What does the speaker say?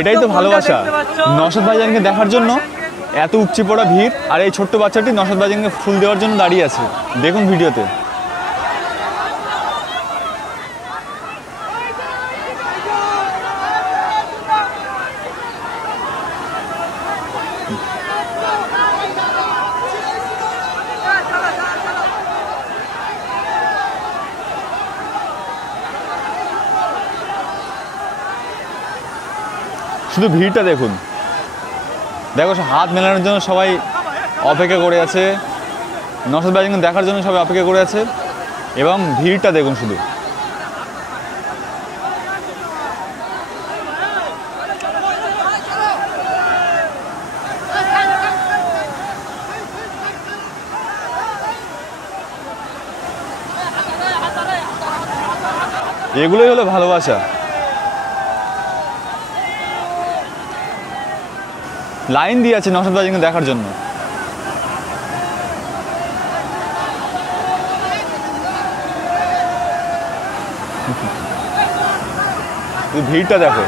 এটাই তো ভালোবাসা। নওশাদ ভাইজানকে দেখার জন্য এত উপচে পড়া ভিড়, আর এই ছোট্ট বাচ্চাটি নওশাদ ভাইজানকে ফুল দেওয়ার জন্য দাঁড়িয়ে আছে। দেখুন ভিডিওতে। শুধু ভিড়টা দেখুন, দেখো হাত মেলানোর জন্য সবাই অপেক্ষা করে আছে, নওশাদ ভাইজানকে দেখার জন্য সবাই অপেক্ষা করে আছে। এবং ভিড়টা দেখুন শুধু। এগুলোই হলো ভালোবাসা। লাইন দিয়ে আছে নওশাদ ভাইজানকে দেখার জন্য। ভিড়টা দেখো।